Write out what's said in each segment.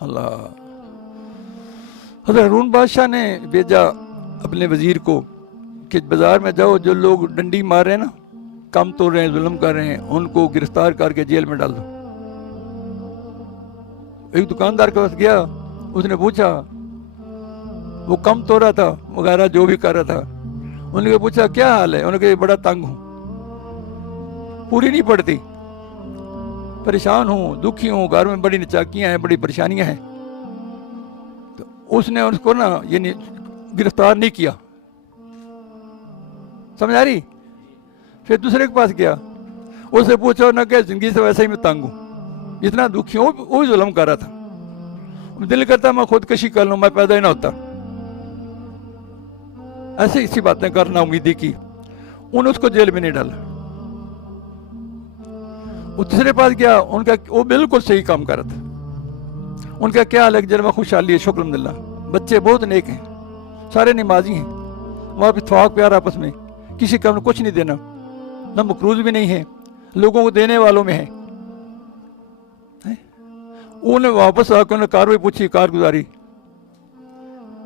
अल्लाह। हज़रत हारून बादशाह ने भेजा अपने वज़ीर को कि बाज़ार में जाओ, जो लोग डंडी मार रहे हैं ना, कम तोड़ रहे हैं, जुल्म कर रहे हैं, उनको गिरफ्तार करके जेल में डाल दो। एक दुकानदार के पास गया, उसने पूछा, वो कम तोड़ रहा था वगैरह जो भी कर रहा था, उन्होंने पूछा क्या हाल है, उन्होंने कहा बड़ा तंग हूँ, पूरी नहीं पड़ती, परेशान हूँ, दुखी हूँ, घर में बड़ी नचाकियाँ हैं, बड़ी परेशानियाँ हैं। तो उसने उसको ना ये गिरफ्तार नहीं किया, समझ आ रही। फिर दूसरे के पास गया, उससे पूछा ना कि जिंदगी से वैसे ही मैं तंग हूँ, इतना दुखी हूँ, वो भी जुल्म कर रहा था, दिल करता मैं खुदकशी कर लूँ, मैं पैदा ही ना होता। ऐसे इसी बातें करना उम्मीदी की, उन्होंने उसको जेल में नहीं डाला। वो तीसरे पास गया, उनका वो बिल्कुल सही काम कर रहा था, उनका क्या हाल है, जलवा खुशहाली है, शुक्र अल्हम्दुलिल्लाह, बच्चे बहुत नेक हैं, सारे नमाजी हैं, वहाँ भी इत्तेफाक प्यार आपस में, किसी काम कुछ नहीं देना, ना मकरूज भी नहीं है, लोगों को देने वालों में है। उन्होंने वापस आकर उन्होंने कार्रवाई पूछी, कारगुजारी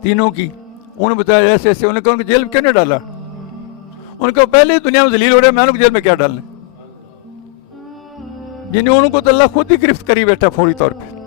तीनों की, उन्होंने बताया ऐसे ऐसे, उन्होंने कहा उनको जेल में क्यों नहीं डाला, उनका पहले ही दुनिया में जलील हो रहे हैं, मैं उनको जेल में क्या डालने, जिन्हें उनको तो अल्लाह खुद ही गिरफ्त करी बैठा फौरी तौर पर।